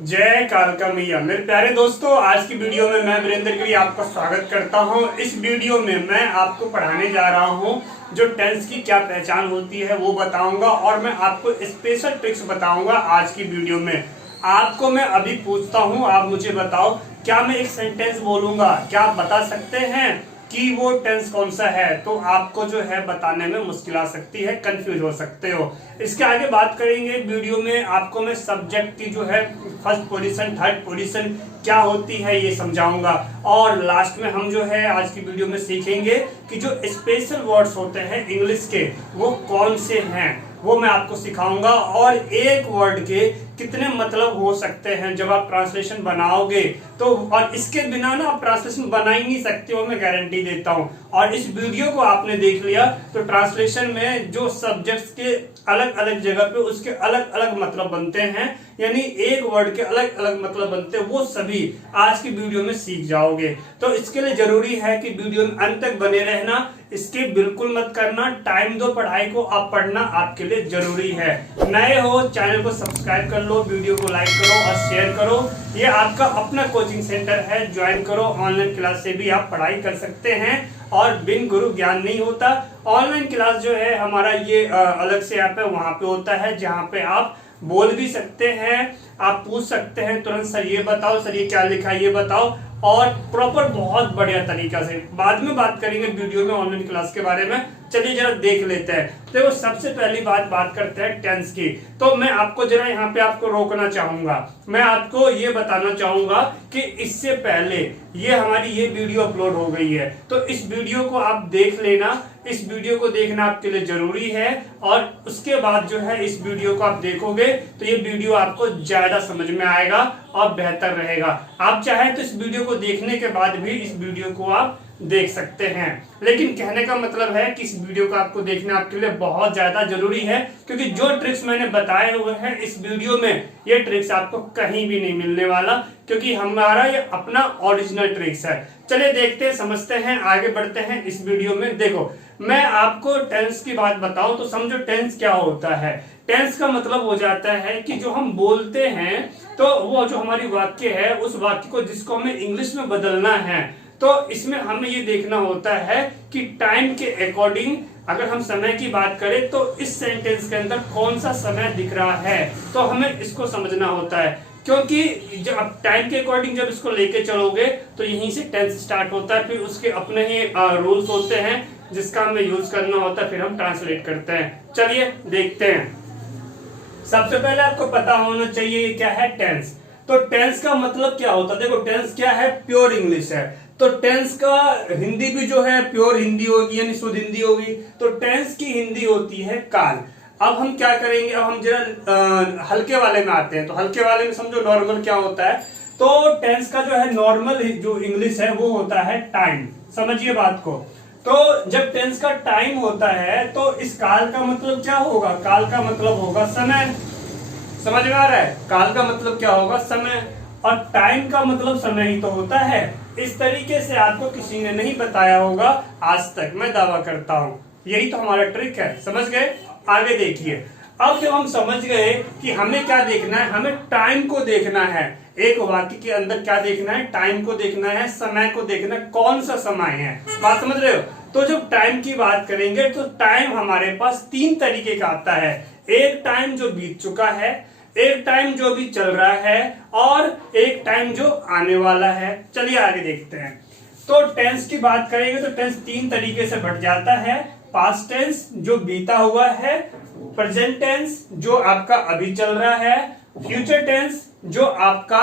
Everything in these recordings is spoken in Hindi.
जय कालका मैया। मेरे प्यारे दोस्तों, आज की वीडियो में मैं वीरेंद्र गिरी आपका स्वागत करता हूं। इस वीडियो में मैं आपको पढ़ाने जा रहा हूं जो टेंस की क्या पहचान होती है वो बताऊंगा, और मैं आपको स्पेशल ट्रिक्स बताऊंगा। आज की वीडियो में आपको मैं अभी पूछता हूं, आप मुझे बताओ, क्या मैं एक सेंटेंस बोलूंगा, क्या आप बता सकते हैं कि वो टेंस कौन सा है? तो आपको जो है बताने में मुश्किल आ सकती है, कंफ्यूज हो सकते हो। इसके आगे बात करेंगे वीडियो में, आपको मैं सब्जेक्ट की जो है फर्स्ट पोजीशन, थर्ड पोजीशन क्या होती है ये समझाऊंगा, और लास्ट में हम जो है आज की वीडियो में सीखेंगे कि जो स्पेशल वर्ड्स होते हैं इंग्लिश के वो कौन से हैं, वो मैं आपको सिखाऊंगा। और एक वर्ड के कितने मतलब हो सकते हैं जब आप ट्रांसलेशन बनाओगे तो, और इसके बिना ना आप ट्रांसलेशन बना ही नहीं सकते हो, मैं गारंटी देता हूं। और इस वीडियो को आपने देख लिया तो ट्रांसलेशन में जो सब्जेक्ट्स के अलग अलग जगह पे उसके अलग अलग मतलब बनते हैं, यानी एक वर्ड के अलग अलग मतलब बनते हैं, वो सभी आज की वीडियो में सीख जाओगे। तो इसके लिए जरूरी है कि वीडियो में अंत तक बने रहना, इसके बिल्कुल मत करना, टाइम दो पढ़ाई को, अब पढ़ना आपके लिए जरूरी है। नए हो चैनल को सब्सक्राइब कर लो, वीडियो को लाइक करो और शेयर करो। ये आपका अपना कोचिंग सेंटर है, ज्वाइन करो। ऑनलाइन क्लास से भी आप पढ़ाई कर सकते हैं और बिन गुरु ज्ञान नहीं होता। ऑनलाइन क्लास जो है हमारा ये अलग से ऐप है, वहां पे होता है जहां पे आप बोल भी सकते हैं, आप पूछ सकते हैं तुरंत, सर ये बताओ, सर ये क्या लिखा है ये बताओ, और प्रॉपर बहुत बढ़िया तरीका से। बाद में बात करेंगे वीडियो में ऑनलाइन क्लास के बारे में। चलिए जरा देख लेते हैं। देखो, सबसे पहली बात करते हैं टेंस की। तो मैं आपको जरा यहाँ पे आपको रोकना चाहूंगा, मैं आपको ये बताना चाहूंगा कि इससे पहले ये हमारी ये वीडियो अपलोड हो गई है, तो इस वीडियो को आप देख लेना। इस वीडियो को देखना आपके लिए जरूरी है, और उसके बाद जो है इस वीडियो को आप देखोगे तो ये वीडियो आपको ज्यादा समझ में आएगा और बेहतर रहेगा। आप चाहे तो इस वीडियो को देखने के बाद भी इस वीडियो को आप देख सकते हैं, लेकिन कहने का मतलब है कि इस वीडियो को आपको देखना आपके लिए बहुत ज्यादा जरूरी है, क्योंकि जो ट्रिक्स मैंने बताए हुए हैं इस वीडियो में, ये ट्रिक्स आपको कहीं भी नहीं मिलने वाला, क्योंकि हमारा ये अपना ओरिजिनल ट्रिक्स है। चलिए देखते हैं, समझते हैं, आगे बढ़ते हैं इस वीडियो में। देखो, मैं आपको टेंस की बात बताऊं तो समझो टेंस क्या होता है। टेंस का मतलब हो जाता है कि जो हम बोलते हैं, तो वो जो हमारी वाक्य है, उस वाक्य को जिसको हमें इंग्लिश में बदलना है, तो इसमें हमें ये देखना होता है कि टाइम के अकॉर्डिंग, अगर हम समय की बात करें तो इस सेंटेंस के अंदर कौन सा समय दिख रहा है, तो हमें इसको समझना होता है। क्योंकि जब आप टाइम के अकॉर्डिंग जब इसको लेके चलोगे तो यहीं से टेंस स्टार्ट होता है, फिर उसके अपने ही रूल्स होते हैं जिसका हमें यूज करना होता है, फिर हम ट्रांसलेट करते हैं। चलिए देखते हैं। सबसे पहले आपको पता होना चाहिए क्या है टेंस। तो टेंस का मतलब क्या होता है? देखो, टेंस क्या है? प्योर इंग्लिश है। तो टेंस का हिंदी भी जो है प्योर हिंदी होगी, यानी शुद्ध हिंदी होगी। तो टेंस की हिंदी होती है काल। अब हम क्या करेंगे, अब हम जरा हल्के वाले में आते हैं। तो हल्के वाले में समझो नॉर्मल क्या होता है। तो टेंस का जो है नॉर्मल जो इंग्लिश है वो होता है टाइम। समझिए बात को। तो जब टेंस का टाइम होता है तो इस काल का मतलब क्या होगा? काल का मतलब होगा समय। समझ में आ रहा है? काल का मतलब क्या होगा? समय। और टाइम का मतलब समय ही तो होता है। इस तरीके से आपको किसी ने नहीं बताया होगा आज तक, मैं दावा करता हूं। यही तो हमारा ट्रिक है। समझ गए? आगे देखिए। अब जब हम समझ गए कि हमें क्या देखना है, हमें टाइम को देखना है। एक वाक्य के अंदर क्या देखना है? टाइम को देखना है, समय को देखना है, कौन सा समय है। बात समझ रहे हो? तो जब टाइम की बात करेंगे तो टाइम हमारे पास तीन तरीके का आता है। एक टाइम जो बीत चुका है, एक टाइम जो भी चल रहा है, और एक टाइम जो आने वाला है। चलिए आगे देखते हैं। तो टेंस की बात करेंगे तो टेंस तीन तरीके से बढ़ जाता है। पास्ट टेंस जो बीता हुआ है, प्रेजेंट टेंस जो आपका अभी चल रहा है, फ्यूचर टेंस जो आपका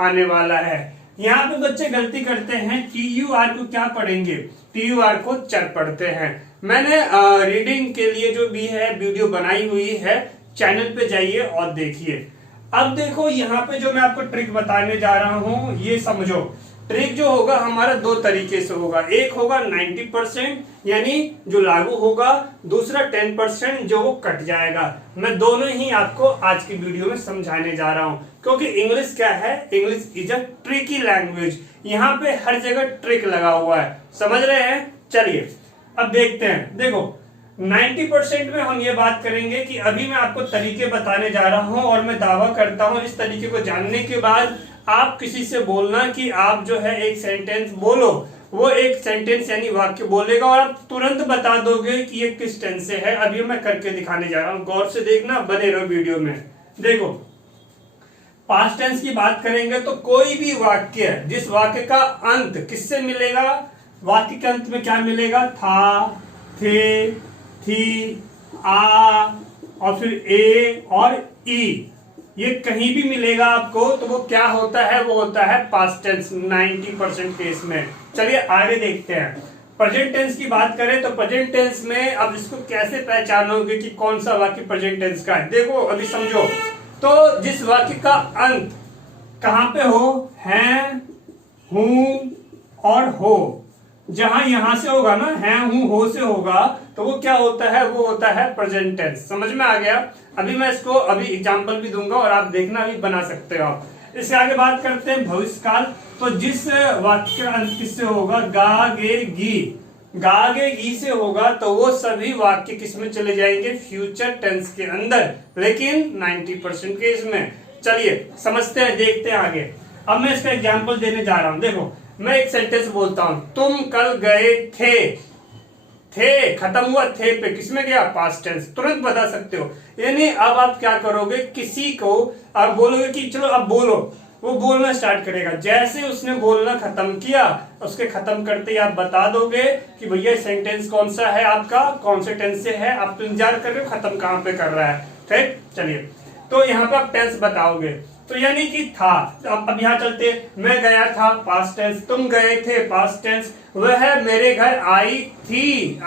आने वाला है। यहाँ पे बच्चे गलती करते हैं, TUR को क्या पढ़ेंगे? TUR को चर पढ़ते हैं। मैंने रीडिंग के लिए जो भी है वीडियो बनाई हुई है, चैनल पे जाइए और देखिए। अब देखो, यहाँ पे जो मैं आपको ट्रिक बताने जा रहा हूं ये समझो। ट्रिक जो होगा हमारा दो तरीके से होगा। एक होगा 90% यानी जो लागू होगा, दूसरा 10% जो वो कट जाएगा। मैं दोनों ही आपको आज की वीडियो में समझाने जा रहा हूं, क्योंकि इंग्लिश क्या है? English is a tricky language. यहाँ पे हर जगह ट्रिक लगा हुआ है। समझ रहे हैं? चलिए अब देखते हैं। देखो, 90% में हम ये बात करेंगे कि अभी मैं आपको तरीके बताने जा रहा हूं और मैं दावा करता हूं इस तरीके को जानने के बाद आप किसी से बोलना कि आप जो है एक सेंटेंस बोलो, वो एक सेंटेंस यानी वाक्य बोलेगा और आप तुरंत बता दोगे कि ये किस टेंस से है। अभी मैं करके दिखाने जा रहा हूं, गौर से देखना, बने रहो वीडियो में। देखो, पास्ट टेंस की बात करेंगे तो कोई भी वाक्य जिस वाक्य का अंत किससे मिलेगा, वाक्य के अंत में क्या मिलेगा, था, थे, थी, आ और फिर ए और ई, ये कहीं भी मिलेगा आपको तो वो क्या होता है, वो होता है पास्ट टेंस 90% केस में। चलिए आगे देखते हैं। प्रेजेंट टेंस की बात करें तो प्रेजेंट टेंस में अब इसको कैसे पहचानोगे कि कौन सा वाक्य प्रेजेंट टेंस का है। देखो अभी समझो, तो जिस वाक्य का अंत कहां पे हो, हैं, हूं और हो, जहां यहां से होगा ना, है, हूं, हो से होगा, तो वो क्या होता है, वो होता है प्रेजेंट टेंस। समझ में आ गया। अभी मैं इसको अभी एग्जांपल भी दूंगा और आप देखना भी बना सकते हो आप। इससे आगे बात करते हैं भविष्यकाल। तो जिस वाक्य का अंत किससे होगा, गा, गे, गी, गा, गे, गी से होगा, तो वो सभी वाक्य किस में चले जाएंगे, फ्यूचर टेंस के अंदर, लेकिन 90% केस में। चलिए समझते हैं, देखते हैं आगे। अब मैं इसका एग्जाम्पल देने जा रहा हूं। देखो, मैं एक सेंटेंस बोलता हूं, तुम कल गए थे खत्म हुआ थे पे, किसमें गया, पास्ट टेंस, तुरंत बता सकते हो। यानी अब आप क्या करोगे, किसी को आप बोलोगे कि चलो अब बोलो, वो बोलना स्टार्ट करेगा। जैसे उसने बोलना खत्म किया, उसके खत्म करते ही आप बता दोगे कि भैया सेंटेंस कौन सा है आपका, कौन से टेंस से है, आप तो इंतजार कर रहे हो खत्म कहां पे कर रहा है। ठीक, चलिए, तो यहाँ पे आप टेंस बताओगे। तो यानी कि था, तो अब यहाँ चलते, मैं गया था, पास्ट टेंस, तुम गए थे, पास्ट टेंस, वह मेरे घर आई थी,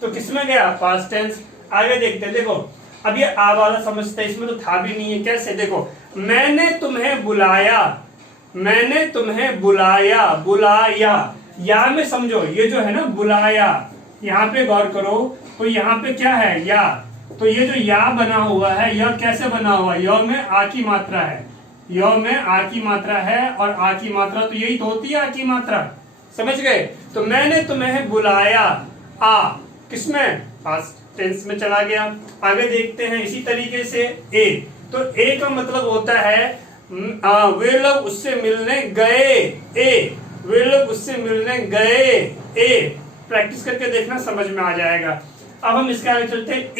तो किसमें गया, पास्ट टेंस। आगे देखते हैं। देखो, अब ये आ वाला समझते हैं, इसमें तो था भी नहीं है। कैसे, देखो, मैंने तुम्हें बुलाया, या में समझो, ये जो है ना बुलाया, यहाँ पे गौर करो, तो यहाँ पे क्या है, या, तो ये जो या बना हुआ है, यह कैसे बना हुआ है, य में आ की मात्रा है, य में आ की मात्रा है, और आ की मात्रा तो यही तो होती है, आ की मात्रा, समझ गए। तो मैंने तुम्हें बुलाया, आ किसमें, पास्ट टेंस में चला गया। आगे देखते हैं इसी तरीके से ए, तो ए का मतलब होता है वे लोग उससे मिलने गए, वे लोग उससे मिलने गए। प्रैक्टिस करके देखना, समझ में आ जाएगा। अब हम इसके आगे चलते हैं।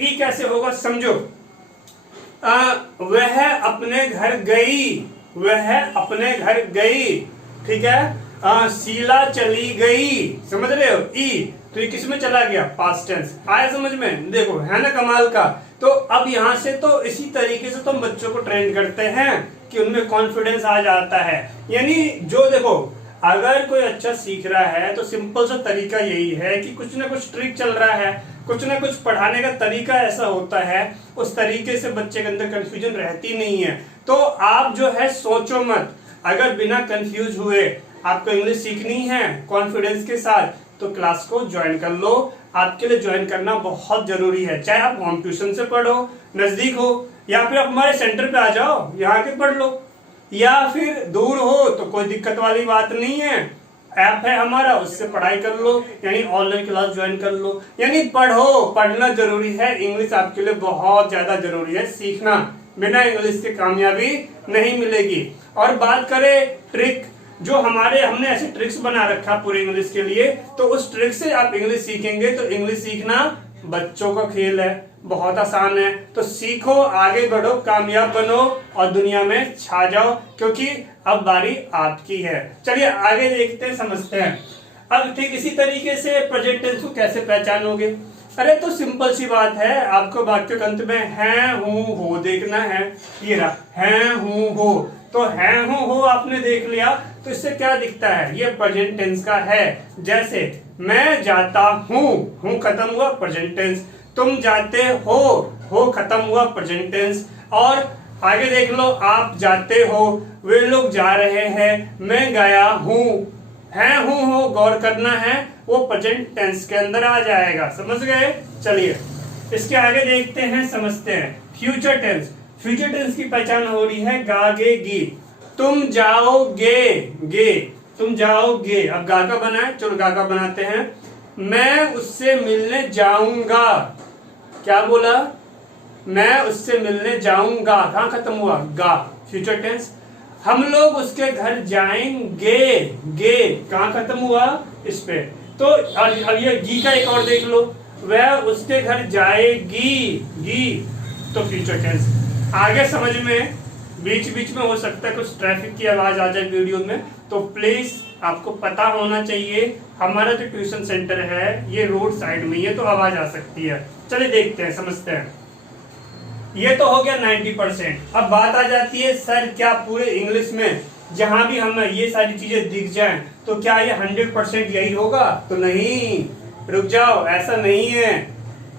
ई कैसे होगा, समझो, वह अपने घर गई, ठीक है, शीला चली गई, समझ रहे हो। ई, तो ये किस में चला गया, पास्ट टेंस। आया समझ में, देखो है ना कमाल का। तो अब यहाँ से तो इसी तरीके से तो हम बच्चों को ट्रेन करते हैं कि उनमें कॉन्फिडेंस आ जाता है। यानी जो, देखो, अगर कोई अच्छा सीख रहा है तो सिंपल सा तरीका यही है कि कुछ ना कुछ ट्रिक चल रहा है, कुछ ना कुछ पढ़ाने का तरीका ऐसा होता है, उस तरीके से बच्चे के अंदर कंफ्यूजन रहती नहीं है। तो आप जो है सोचो मत, अगर बिना कंफ्यूज हुए आपको इंग्लिश सीखनी है कॉन्फिडेंस के साथ, तो क्लास को ज्वाइन कर लो। आपके लिए ज्वाइन करना बहुत जरूरी है, चाहे आप होम ट्यूशन से पढ़ो, नजदीक हो, या फिर आप हमारे सेंटर पे आ जाओ, यहाँ के पढ़ लो, या फिर दूर हो तो कोई दिक्कत वाली बात नहीं है, ऐप है हमारा, उससे पढ़ाई कर लो, यानी ऑनलाइन क्लास ज्वाइन कर लो। यानी पढ़ो, पढ़ना जरूरी है, इंग्लिश आपके लिए बहुत ज्यादा जरूरी है सीखना, बिना इंग्लिश के कामयाबी नहीं मिलेगी। और बात करें ट्रिक, जो हमने ऐसे ट्रिक्स बना रखा पूरे इंग्लिश के लिए, तो उस ट्रिक से आप इंग्लिश सीखेंगे तो इंग्लिश सीखना बच्चों का खेल है, बहुत आसान है। तो सीखो, आगे बढ़ो, कामयाब बनो और दुनिया में छा जाओ, क्योंकि अब बारी आपकी है। चलिए आगे देखते हैं, समझते हैं। अब ठीक इसी तरीके से प्रेजेंट टेंस को कैसे पहचानोगे। अरे तो सिंपल सी बात है, आपको वाक्य के अंत में है, हूं, हो देखना है। ये रहा, है, हूं, हो, तो है, हूं, हो आपने देख लिया, तो इससे क्या दिखता है, ये प्रेजेंट टेंस का है। जैसे मैं जाता हूं, हूं खत्म हुआ, प्रेजेंट टेंस। तुम जाते हो खत्म हुआ, प्रेजेंट टेंस। और आगे देख लो, आप जाते हो, वे लोग जा रहे हैं, मैं गया हूं, है, हूं, हो, गौर करना है, वो प्रेजेंट टेंस के अंदर आ जाएगा, समझ गए। चलिए इसके आगे देखते हैं, समझते हैं। फ्यूचर टेंस, फ्यूचर टेंस की पहचान हो रही है गा, गे, गी। तुम जाओगे, गे, तुम जाओगे। अब गा का बना है, चलो गा का बनाते हैं। मैं उससे मिलने जाऊंगा। क्या बोला? मैं उससे मिलने जाऊंगा। कहां खत्म हुआ? गा, फ्यूचर टेंस। हम लोग उसके घर जाएंगे। गे कहां खत्म हुआ? इस पे। तो अब ये गी का एक और देख लो, वह उसके घर जाएगी। गी तो फ्यूचर टेंस। आगे समझ में, बीच बीच में हो सकता है कुछ ट्रैफिक की आवाज आ जाए वीडियो में, तो प्लीज आपको पता होना चाहिए हमारा जो ट्यूशन सेंटर है ये रोड साइड में ही है, तो आवाज आ सकती है। चलिए देखते हैं, समझते हैं। ये तो हो गया 90%। अब बात आ जाती है, सर क्या पूरे इंग्लिश में जहां भी हमें ये सारी चीजें दिख जाएं तो क्या ये 100% यही होगा? तो नहीं, रुक जाओ, ऐसा नहीं है।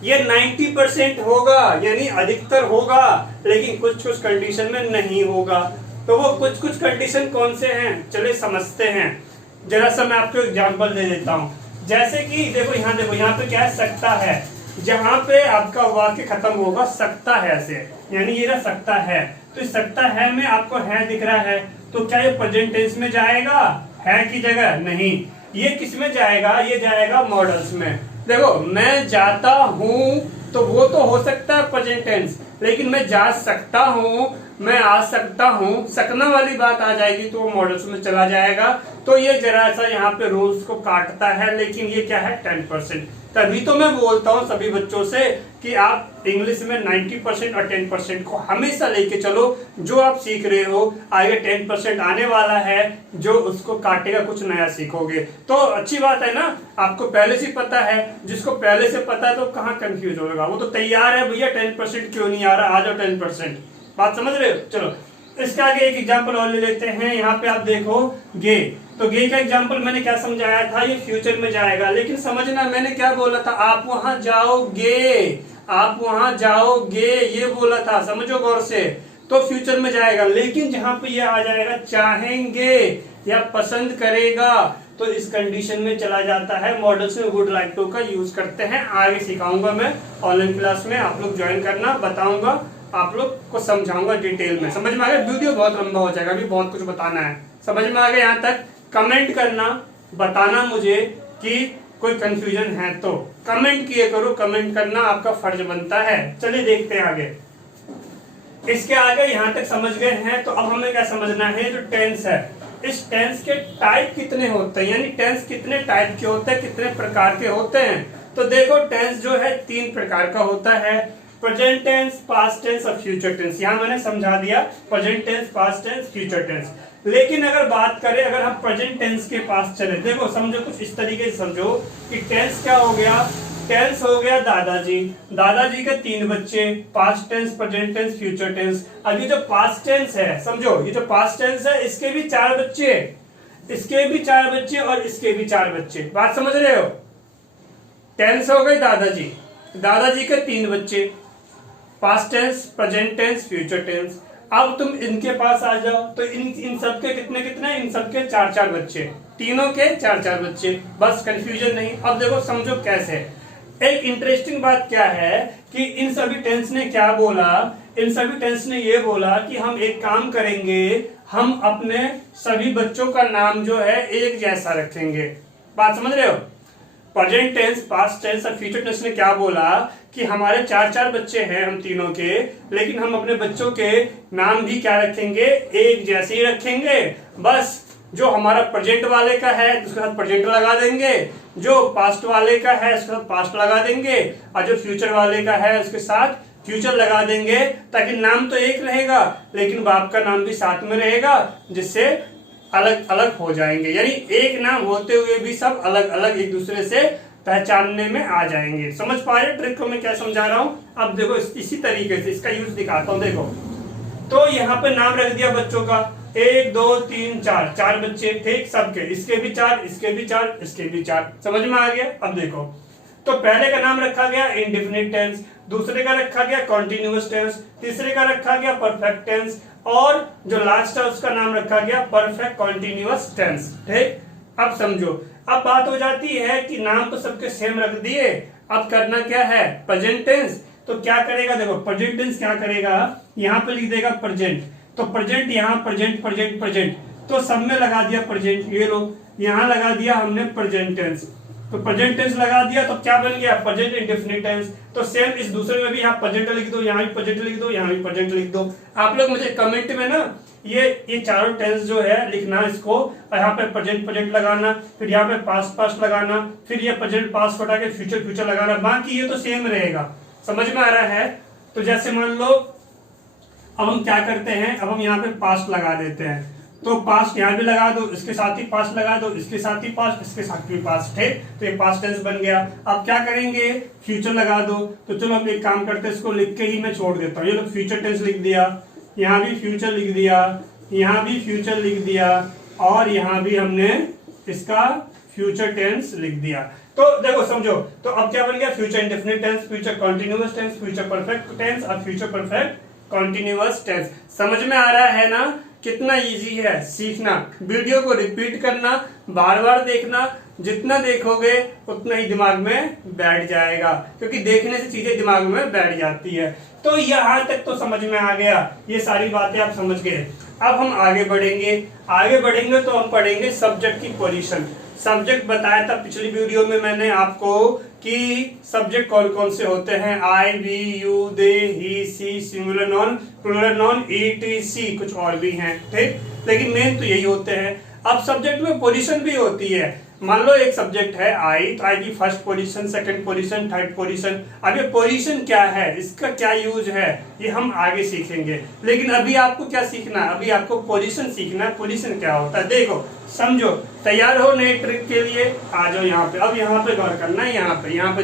ये 90% होगा, यानी अधिकतर होगा, लेकिन कुछ कुछ कंडीशन में नहीं होगा। तो वो कुछ कुछ कंडीशन कौन से हैं, चलिए समझते हैं। जरा सा मैं आपको एग्जांपल दे देता हूं। जैसे कि देखो यहाँ पे क्या है? सकता है। जहां पे आपका वाक्य खत्म होगा सकता है से, यानी ये ना सकता है, तो इस सकता है में आपको है दिख रहा है, तो क्या ये प्रेजेंट टेंस में जाएगा? है की जगह? नहीं। ये किस में जाएगा? ये जाएगा मॉडल्स में। देखो, मैं जाता हूं तो वो तो हो सकता है प्रेजेंट टेंस, लेकिन मैं जा सकता हूं, मैं आ सकता हूं, सकना वाली बात आ जाएगी तो वो मॉडल्स में चला जाएगा। तो ये जरा सा यहाँ पे रूल्स को काटता है, लेकिन ये क्या है? 10%। तभी तो मैं बोलता हूँ सभी बच्चों से कि आप इंग्लिश में 90% और 10% को हमेशा लेके चलो। जो आप सीख रहे हो आगे 10% आने वाला है, जो उसको काटेगा कुछ नया सीखोगे। तो अच्छी बात है ना, आपको पहले से पता है। जिसको पहले से पता है तो कहाँ कंफ्यूज होगा, वो तो तैयार है भैया 10% क्यों नहीं आ रहा, आ जाओ 10%। बात समझ रहे हो? चलो इसके आगे एक एग्जाम्पल और ले लेते हैं। यहाँ पे आप देखो गे, तो गे का एग्जाम्पल मैंने क्या समझाया था? ये फ्यूचर में जाएगा, लेकिन समझना मैंने क्या बोला था? आप वहां जाओगे, आप वहां जाओगे, ये बोला था, समझो गौर से। तो फ्यूचर में जाएगा, लेकिन जहां पे ये आ जाएगा चाहेंगे या पसंद करेगा, तो इस कंडीशन में चला जाता है मॉडल्स में वुड लाइक टू का यूज करते हैं। आगे सिखाऊंगा मैं ऑनलाइन क्लास में, आप लोग ज्वाइन करना, बताऊंगा, आप लोग को समझाऊंगा डिटेल में। समझ में आ गया? वीडियो बहुत लंबा हो जाएगा, अभी बहुत कुछ बताना है। समझ में आ गया यहाँ तक? कमेंट करना, बताना मुझे कि कोई कंफ्यूजन है तो कमेंट किए करो। कमेंट करना आपका फर्ज बनता है। चलिए देखते हैं आगे। इसके आगे यहाँ तक समझ गए हैं, तो अब हमें क्या समझना है? जो टेंस है, इस टेंस के टाइप कितने होते हैं, यानी टेंस कितने टाइप के होते हैं, कितने प्रकार के होते हैं। तो देखो, टेंस जो है 3 प्रकार का होता है, प्रेजेंट टेंस, पास्ट टेंस और फ्यूचर टेंस। यहां मैंने समझा दिया present tense, past tense, future tense. लेकिन अगर बात करें, अगर हम प्रेजेंट टेंस के पास चले, देखो समझो कुछ इस तरीके से समझो कि टेंस क्या हो गया? टेंस हो गया दादाजी, दादाजी के 3 बच्चे, past tense, present tense, future tense. अब ये जो पास्ट टेंस है, समझो ये जो पास्ट टेंस है, इसके भी 4 बच्चे, इसके भी 4 बच्चे और इसके भी 4 बच्चे। बात समझ रहे हो? टेंस हो गई दादाजी, दादाजी के 3 बच्चे, past tense, present tense, future tense. अब तुम इनके पास आ जाओ, तो इन सबके कितने कितने? इन सबके 4-4 बच्चे, तीनों के 4-4 बच्चे। बस कंफ्यूजन नहीं। अब देखो समझो कैसे। एक इंटरेस्टिंग बात क्या है कि इन सभी टेंस ने क्या बोला? इन सभी टेंस ने ये बोला कि हम एक काम करेंगे, हम अपने सभी बच्चों का नाम जो है एक जैसा रखेंगे। बात समझ रहे हो? प्रेजेंट टेंस, पास्ट टेंस और फ्यूचर टेंस ने क्या बोला कि हमारे 4-4 बच्चे हैं हम तीनों के, लेकिन हम अपने बच्चों के नाम भी क्या रखेंगे? एक जैसे ही रखेंगे। बस जो हमारा प्रेजेंट वाले का है उसके साथ प्रेजेंट लगा देंगे, जो पास्ट वाले का है उसके साथ पास्ट लगा देंगे, और जो फ्यूचर वाले का है उसके साथ फ्यूचर लगा देंगे, ताकि नाम तो एक रहेगा लेकिन बाप का नाम भी साथ में रहेगा, जिससे अलग अलग हो जाएंगे। यानी एक नाम होते हुए भी सब अलग अलग एक दूसरे से पहचानने में आ जाएंगे। समझ पा रहे ट्रिक को मैं क्या समझा रहा हूं? अब देखो इसी तरीके से इसका यूज दिखाता हूं। देखो, तो यहाँ पे नाम रख दिया बच्चों का, 1 2 3 4, 4 बच्चे, ठीक, सबके, इसके भी 4, इसके भी 4, इसके भी 4। समझ में आ गया? अब देखो, तो पहले का नाम रखा गया इंडेफिनिट टेंस, दूसरे का रखा गया कॉन्टिन्यूअस टेंस, तीसरे का रखा गया परफेक्ट टेंस, और जो लास्ट है उसका नाम रखा गया परफेक्ट कॉन्टिन्यूअस टेंस। ठीक, अब समझो, अब बात हो जाती है कि नाम तो सबके सेम रख दिए, अब करना क्या है? Present tense. तो क्या करेगा? देखो प्रेजेंट टेंस क्या करेगा, यहाँ पे लिख देगा प्रेजेंट, तो प्रेजेंट, यहाँ प्रेजेंट प्रेजेंट प्रेजेंट, तो सब में लगा दिया प्रेजेंट। ये लो, यहाँ लगा दिया हमने प्रेजेंट टेंस। तो प्रेजेंट टेंस लगा दिया तो क्या बन गया, प्रेजेंट इंडेफिनिट टेंस। तो सेम इस दूसरे में भी आप प्रेजेंट लिख दो, यहाँ भी प्रेजेंट लिख दो, यहाँ भी प्रेजेंट लिख दो। आप लोग मुझे कमेंट में ना ये चारों टेंस जो है लिखना इसको, और यहाँ पे प्रेजेंट प्रेजेंट लगाना, फिर यहाँ पे पास्ट पास्ट लगाना, फिर ये प्रेजेंट पास्ट हटा के फ्यूचर फ्यूचर लगाना, बाकी ये तो सेम रहेगा। समझ में आ रहा है? तो जैसे मान लो अब हम क्या करते हैं, अब हम यहाँ पे पास्ट लगा देते हैं, तो पास्ट यहाँ भी लगा दो, इसके साथ ही पास्ट लगा दो, इसके साथ ही पास्ट, इसके साथ भी पास्ट है, तो ये पास्ट टेंस बन गया। अब क्या करेंगे, फ्यूचर लगा दो। तो चलो हम एक काम करते हैं, इसको लिख के ही मैं छोड़ देता हूँ। ये लोग फ्यूचर टेंस लिख दिया, यहाँ भी फ्यूचर लिख दिया, यहाँ भी फ्यूचर लिख दिया, और यहाँ भी हमने इसका फ्यूचर टेंस लिख दिया। तो देखो समझो, तो अब क्या बन गया, future indefinite tense, future continuous tense, future perfect tense और फ्यूचर परफेक्ट कंटीन्यूअस टेंस। समझ में आ रहा है ना? कितना इजी है सीखना। वीडियो को रिपीट करना, बार बार देखना, जितना देखोगे उतना ही दिमाग में बैठ जाएगा, क्योंकि देखने से चीजें दिमाग में बैठ जाती है। तो यहाँ तक तो समझ में आ गया, ये सारी बातें आप समझ गए। अब हम आगे बढ़ेंगे तो हम पढ़ेंगे सब्जेक्ट की पोजीशन। सब्जेक्ट बताया था पिछली वीडियो में मैंने आपको कि सब्जेक्ट कौन कौन से होते हैं, I, we, you, they, he, she, singular noun, plural noun, it, she, कुछ और भी हैं, ठीक, लेकिन मेन तो यही होते हैं। अब सब्जेक्ट में पोजीशन भी होती है। मान लो एक सब्जेक्ट है आई, तो आई की first position, second position, third position. अब ये पोजीशन क्या है, इसका क्या यूज है, ये हम आगे सीखेंगे। लेकिन अभी आपको क्या सीखना है, अभी आपको पोजीशन सीखना है। पोजीशन क्या होता है देखो, समझो, तैयार हो नए ट्रिक के लिए? आ जाओ यहाँ पे। अब यहाँ पे गौर करना है, यहाँ पे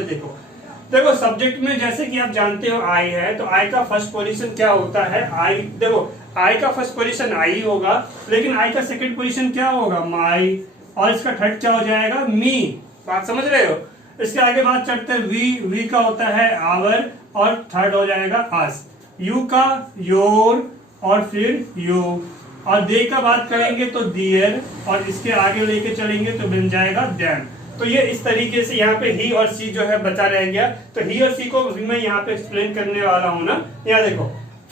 देखो सब्जेक्ट में जैसे कि आप जानते हो आई है, तो आई का फर्स्ट पोजीशन क्या होता है, आई, देखो आई का फर्स्ट पोजीशन आई होगा, लेकिन आई का सेकंड पोजीशन क्या होगा, माई, और इसका थर्ड क्या हो जाएगा, मी। बात समझ रहे हो? इसके आगे बात चढ़ते हैं, वी का होता है आवर, और थर्ड हो जाएगा अस। यू का योर, और फिर यू, और दे का बात करेंगे तो दियर, और इसके आगे लेके चलेंगे तो बन जाएगा देम। तो ये इस तरीके से यहाँ पे ही और सी जो है बचा रह गया। तो ही और सी को मैं यहाँ पे एक्सप्लेन करने वाला हूँ ना। यहाँ देखो,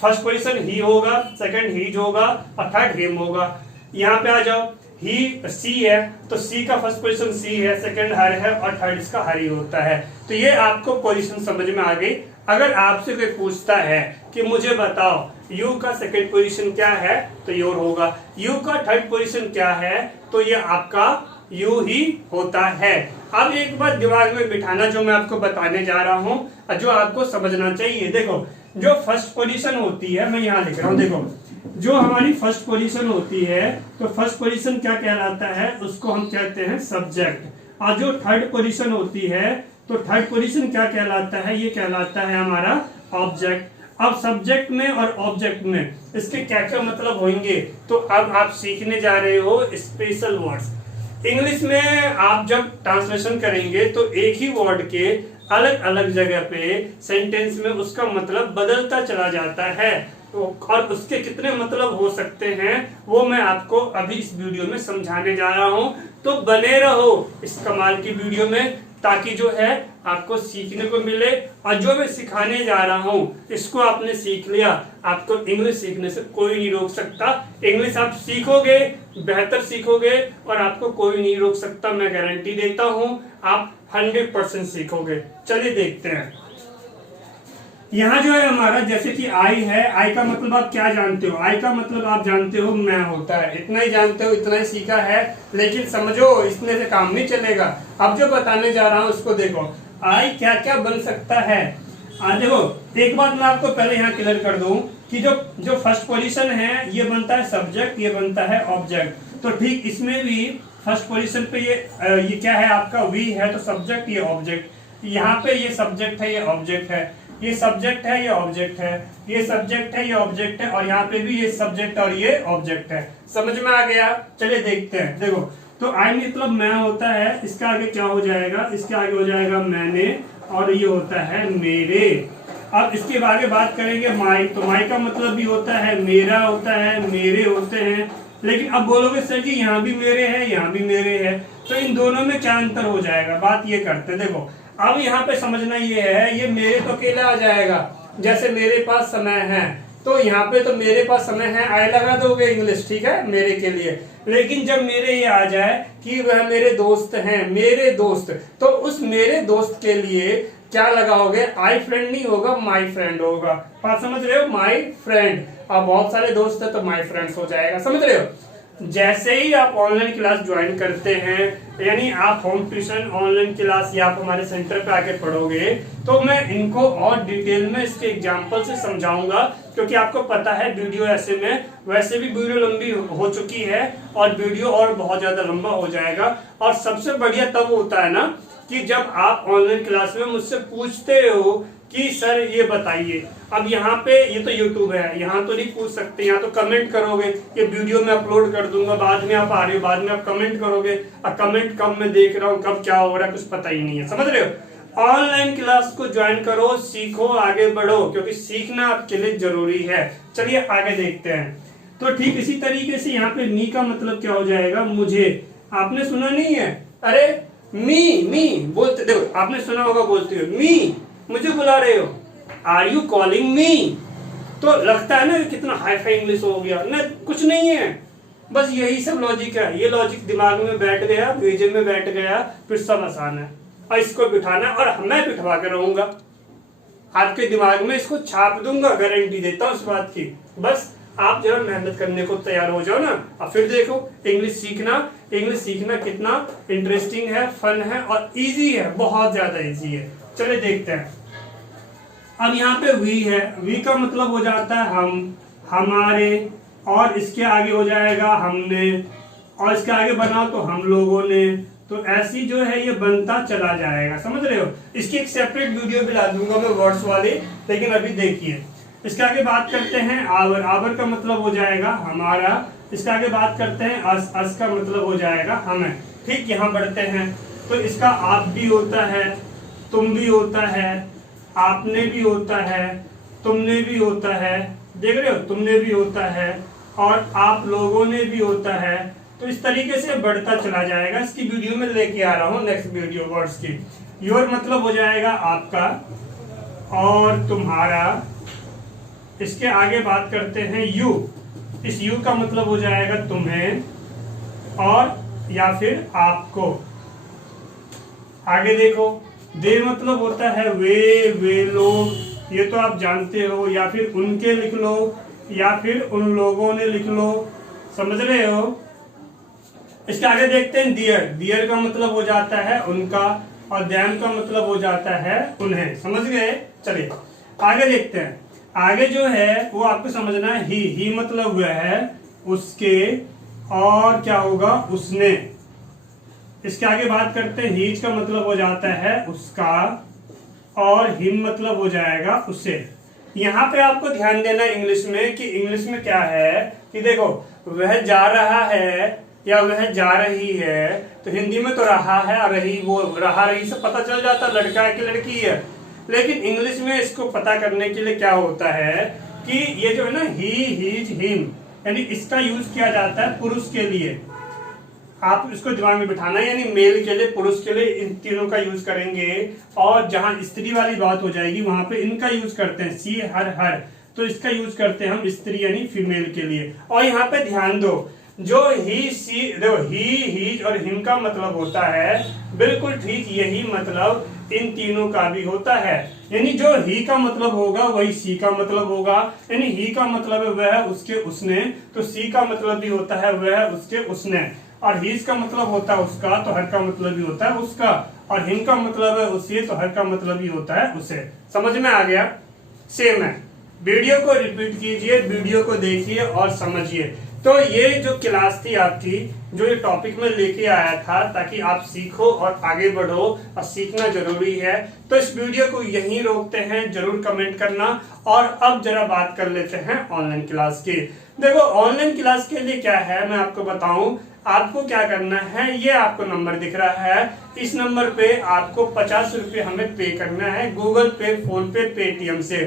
फर्स्ट पोजीशन ही होगा, सेकंड हीज होगा, और थर्ड हिम होगा। यहाँ पे आ जाओ, ही सी है, तो सी का फर्स्ट पोजीशन सी है, सेकंड हर है, और थर्ड इसका हर ही होता है। तो ये आपको पोजीशन समझ में आ गई। अगर आपसे कोई पूछता है कि मुझे बताओ यू का सेकंड पोजीशन क्या है, तो योर होगा। यू का थर्ड पोजीशन क्या है, तो ये आपका यू ही होता है। अब एक बात दिमाग में बिठाना, जो मैं आपको बताने जा रहा हूं, जो आपको समझना चाहिए। देखो, जो फर्स्ट पोजीशन होती है, मैं यहाँ लिख रहा हूँ, देखो जो हमारी फर्स्ट पोजीशन होती है, तो फर्स्ट पोजीशन क्या कहलाता है, उसको हम कहते हैं सब्जेक्ट। और जो थर्ड पोजीशन होती है, तो थर्ड पोजीशन क्या कहलाता है, ये कहलाता है हमारा ऑब्जेक्ट। अब सब्जेक्ट में और ऑब्जेक्ट में इसके क्या क्या मतलब होंगे, तो अब आप सीखने जा रहे हो स्पेशल वर्ड्स। इंग्लिश में आप जब ट्रांसलेशन करेंगे तो एक ही वर्ड के अलग अलग जगह पे सेंटेंस में उसका मतलब बदलता चला जाता है, और उसके कितने मतलब हो सकते हैं वो मैं आपको अभी इस वीडियो में समझाने जा रहा हूं। तो बने रहो इस कमाल की वीडियो में, ताकि जो है आपको सीखने को मिले। और जो मैं सिखाने जा रहा हूं इसको आपने सीख लिया, आपको इंग्लिश सीखने से कोई नहीं रोक सकता। इंग्लिश आप सीखोगे, बेहतर सीखोगे, और आपको कोई नहीं रोक सकता। मैं गारंटी देता हूं आप 100% सीखोगे। चलिए देखते हैं। यहाँ जो है हमारा, जैसे कि आई है, आई का मतलब आप क्या जानते हो, आई का मतलब आप जानते हो मैं होता है। इतना ही जानते हो, इतना ही सीखा है, लेकिन समझो इसमें से काम नहीं चलेगा। अब जो बताने जा रहा हूँ उसको देखो, आई क्या क्या बन सकता है। देखो, एक बात मैं आपको पहले यहाँ क्लियर कर दूं कि जो फर्स्ट पोजीशन है ये बनता है सब्जेक्ट, ये बनता है ऑब्जेक्ट। तो ठीक इसमें भी फर्स्ट पोजीशन पे ये क्या है आपका, वी है, तो सब्जेक्ट, ये ऑब्जेक्ट। यहाँ पे ये सब्जेक्ट है, ये ऑब्जेक्ट है, ये सब्जेक्ट है, ये ऑब्जेक्ट है, ये सब्जेक्ट है, ये ऑब्जेक्ट है, और यहाँ पे भी ये सब्जेक्ट और ये ऑब्जेक्ट है। समझ में आ गया? चलिए देखते हैं। देखो, तो आई मतलब मैं होता है, इसका आगे क्या हो जाएगा, इसके आगे हो जाएगा मैंने, और ये होता है मेरे। अब इसके आगे बात करेंगे माई, तो माई का मतलब भी होता है मेरा होता है, मेरे होते हैं। लेकिन अब बोलोगे सर जी यहाँ भी मेरे हैं, यहाँ भी मेरे हैं, तो इन दोनों में क्या अंतर हो जाएगा, बात ये करते हैं। देखो, अब यहाँ पे समझना ये है, ये मेरे तो अकेला आ जाएगा, जैसे मेरे पास समय है, तो यहाँ पे तो मेरे पास समय है, आई लगा दोगे इंग्लिश, ठीक है, मेरे के लिए। लेकिन जब मेरे ये आ जाए कि वह मेरे दोस्त हैं, मेरे दोस्त, तो उस मेरे दोस्त के लिए क्या लगाओगे, आई फ्रेंड नहीं होगा, माई फ्रेंड होगा। बात समझ रहे हो, माई फ्रेंड। अब बहुत सारे दोस्त है तो माई फ्रेंड्स हो जाएगा, समझ रहे हो। जैसे ही आप ऑनलाइन क्लास ज्वाइन करते हैं, यानी आप होम ट्यूशन ऑनलाइन क्लास या आप हमारे सेंटर पे आके पढ़ोगे, तो मैं इनको और डिटेल में इसके एग्जांपल से समझाऊंगा, क्योंकि आपको पता है वीडियो ऐसे में वैसे भी वीडियो लंबी हो चुकी है और वीडियो और बहुत ज्यादा लंबा हो जाएगा। और सबसे बढ़िया तब होता है ना कि जब आप ऑनलाइन क्लास में मुझसे पूछते हो कि सर ये बताइए। अब यहाँ पे ये तो यूट्यूब है, यहाँ तो नहीं पूछ सकते, यहाँ तो कमेंट करोगे, ये वीडियो में अपलोड कर दूंगा, बाद में आप आ रहे हो, बाद में आप कमेंट करोगे, और कमेंट कब मैं देख रहा हूँ, कब क्या हो रहा है, कुछ पता ही नहीं है, समझ रहे हो। ऑनलाइन क्लास को ज्वाइन करो, सीखो, आगे बढ़ो, क्योंकि सीखना आपके लिए जरूरी है। चलिए आगे देखते हैं। तो ठीक इसी तरीके से यहाँ पे मी का मतलब क्या हो जाएगा, मुझे। आपने सुना नहीं है, अरे मी बोलते, देखो आपने सुना होगा बोलते हो मी, मुझे बुला रहे हो, आर यू कॉलिंग मी। तो लगता है ना कितना हाई फाई इंग्लिश हो गया ना, कुछ नहीं है, बस यही सब लॉजिक है। ये लॉजिक दिमाग में बैठ गया, ब्रेजन में बैठ गया, फिर सब आसान है। और इसको बिठाना, और मैं बिठवा के रहूंगा आपके दिमाग में, इसको छाप दूंगा, गारंटी देता हूं इस बात की। बस आप जरा मेहनत करने को तैयार हो जाओ ना, और फिर देखो इंग्लिश सीखना कितना इंटरेस्टिंग है, फन है और इजी है, बहुत ज्यादा इजी है। चलिए देखते हैं। अब यहाँ पे वी है, वी का मतलब हो जाता है हम, हमारे, और इसके आगे हो जाएगा हमने, और इसके आगे बना तो हम लोगों ने। तो ऐसी जो है ये बनता चला जाएगा, समझ रहे हो। इसकी एक सेपरेट वीडियो भी ला दूंगा मैं वर्ड्स वाली, लेकिन अभी देखिए। इसके आगे बात करते हैं आवर, आवर का मतलब हो जाएगा हमारा। इसके आगे बात करते हैं अस का मतलब हो जाएगा हमें। ठीक, यहाँ बढ़ते हैं। तो इसका आप भी होता है, तुम भी होता है, आपने भी होता है, तुमने भी होता है, देख रहे हो, तुमने भी होता है, और आप लोगों ने भी होता है। तो इस तरीके से बढ़ता चला जाएगा। इसकी वीडियो में लेके आ रहा हूँ, नेक्स्ट वीडियो वर्ड्स की। योर मतलब हो जाएगा आपका और तुम्हारा। इसके आगे बात करते हैं यू, इस यू का मतलब हो जाएगा तुम्हें और या फिर आपको। आगे देखो, दे मतलब होता है वे लोग, ये तो आप जानते हो, या फिर उनके लिख लो, या फिर उन लोगों ने लिख लो, समझ रहे हो। इसके आगे देखते हैं दियर, दियर का मतलब हो जाता है उनका, और देम का मतलब हो जाता है उन्हें, समझ गए। चलिए आगे देखते हैं। आगे जो है वो आपको समझना है ही मतलब हुआ है उसके, और क्या होगा, उसने। इसके आगे बात करते हैं हीज का मतलब हो जाता है उसका, और हिम मतलब हो जाएगा उसे। यहाँ पे आपको ध्यान देना इंग्लिश में कि इंग्लिश में क्या है कि देखो, वह जा रहा है या वह जा रही है, तो हिंदी में तो रहा है और रही, वो रहा रही से पता चल जाता लड़का है कि लड़की है। लेकिन इंग्लिश में इसको पता करने के लिए क्या होता है कि ये जो है ना ही, हीज, हिम, यानी इसका यूज किया जाता है पुरुष के लिए। आप इसको दिमाग में बिठाना, यानी मेल के लिए, पुरुष के लिए इन तीनों का यूज करेंगे, और जहां स्त्री वाली बात हो जाएगी वहां पे इनका यूज करते हैं, सी, हर, तो इसका यूज करते हैं हम स्त्री यानी फीमेल के लिए। और यहाँ पे ध्यान दो, जो ही, सी, देखो ही, हीज और हिम का मतलब होता है, बिल्कुल ठीक यही मतलब इन तीनों का भी होता है। यानी जो ही का मतलब होगा वही सी का मतलब होगा, यानी ही का मतलब है वह, उसके, उसने, तो सी का मतलब भी होता है वह, उसके, उसने, और हीज का मतलब होता है उसका, तो हर का मतलब भी होता है उसका, और हिम का मतलब है उसे, तो हर का मतलब भी होता है उसे। समझ में आ गया, सेम है। वीडियो को रिपीट कीजिए, वीडियो को देखिए और समझिए। तो ये जो क्लास थी आपकी, जो ये टॉपिक में लेके आया था ताकि आप सीखो और आगे बढ़ो, और सीखना जरूरी है। तो इस वीडियो को यहीं रोकते हैं, जरूर कमेंट करना। और अब जरा बात कर लेते हैं ऑनलाइन क्लास की। देखो ऑनलाइन क्लास के लिए क्या है मैं आपको बताऊं। आपको क्या करना है, ये आपको नंबर दिख रहा है, इस नंबर पे आपको 50 रुपये हमें पे करना है, गूगल पे, फोन पे, पेटीएम से।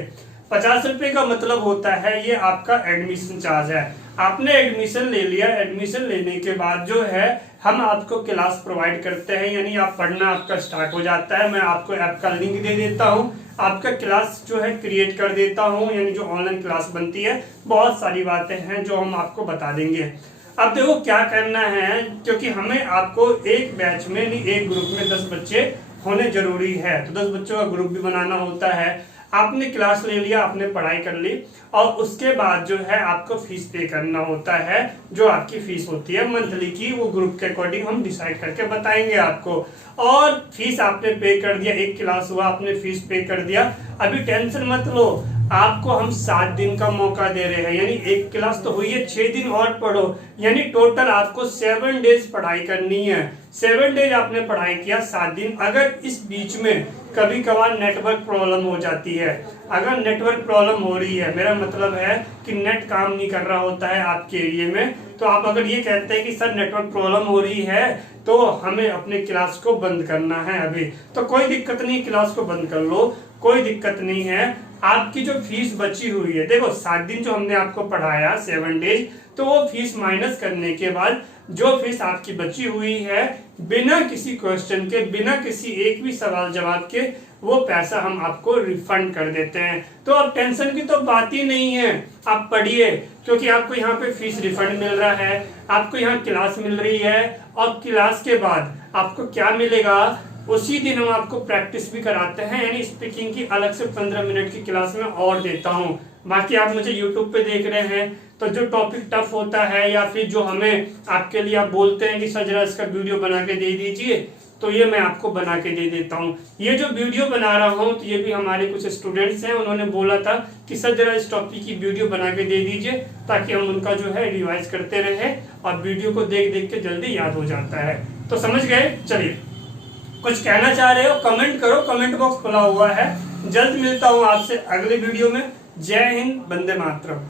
50 रुपये का मतलब होता है ये आपका एडमिशन चार्ज है। आपने एडमिशन ले लिया, एडमिशन लेने के बाद जो है हम आपको क्लास प्रोवाइड करते हैं, यानी आप पढ़ना आपका स्टार्ट हो जाता है। मैं आपको ऐप का लिंक दे देता हूँ, आपका क्लास जो है क्रिएट कर देता हूँ, यानी जो ऑनलाइन क्लास बनती है। बहुत सारी बातें हैं जो हम आपको बता देंगे। अब देखो क्या करना है, क्योंकि हमें आपको एक बैच में नहीं, एक ग्रुप में 10 बच्चे होने जरूरी है, तो 10 बच्चों का ग्रुप भी बनाना होता है। आपने क्लास ले लिया, आपने पढ़ाई कर ली, और उसके बाद जो है आपको फीस पे करना होता है। जो आपकी फीस होती है मंथली की, वो ग्रुप के अकॉर्डिंग हम डिसाइड करके बताएंगे आपको। और फीस आपने पे कर दिया, एक क्लास हुआ, आपने फीस पे कर दिया, अभी टेंशन मत लो, आपको हम 7 दिन का मौका दे रहे हैं। यानी एक क्लास तो हुई है, 6 दिन और पढ़ो, यानी टोटल आपको 7 डेज पढ़ाई करनी है। 7 डेज आपने पढ़ाई किया, 7 दिन। अगर इस बीच में कभी कभार नेटवर्क प्रॉब्लम हो जाती है, अगर नेटवर्क प्रॉब्लम हो रही है, मेरा मतलब है कि नेट काम नहीं कर रहा होता है आपके एरिया में, तो आप अगर ये कहते हैं कि सर नेटवर्क प्रॉब्लम हो रही है तो हमें अपने क्लास को बंद करना है अभी, तो कोई दिक्कत नहीं, क्लास को बंद कर लो, कोई दिक्कत नहीं है। आपकी जो फीस बची हुई है, देखो 7 दिन जो हमने आपको पढ़ाया 7 डेज, तो वो फीस माइनस करने के बाद जो फीस आपकी बची हुई है, बिना किसी क्वेश्चन के, बिना किसी एक भी सवाल जवाब के, वो पैसा हम आपको रिफंड कर देते हैं। तो अब टेंशन की तो बात ही नहीं है, आप पढ़िए, क्योंकि आपको यहाँ पे फीस रिफंड मिल रहा है, आपको यहाँ क्लास मिल रही है, और क्लास के बाद आपको क्या मिलेगा, उसी दिन हम आपको प्रैक्टिस भी कराते हैं, यानी स्पीकिंग की अलग से 15 मिनट की क्लास में और देता हूँ। बाकी आप मुझे यूट्यूब पे देख रहे हैं, तो जो टॉपिक टफ होता है, या फिर जो हमें आपके लिए आप बोलते हैं कि सर जरा इसका वीडियो बना के दे दीजिए, तो ये मैं आपको बना के दे देता हूँ। ये जो वीडियो बना रहा हूँ, तो ये भी हमारे कुछ स्टूडेंट्स हैं, उन्होंने बोला था कि सर जरा इस टॉपिक की वीडियो बना के दे दीजिए, ताकि हम उनका जो है रिवाइज करते रहे, और वीडियो को देख देख के जल्दी याद हो जाता है। तो समझ गए? चलिए, कुछ कहना चाह रहे हो कमेंट करो, कमेंट बॉक्स खुला हुआ है। जल्द मिलता हूँ आपसे अगले वीडियो में। जय हिंद, वंदे मातरम।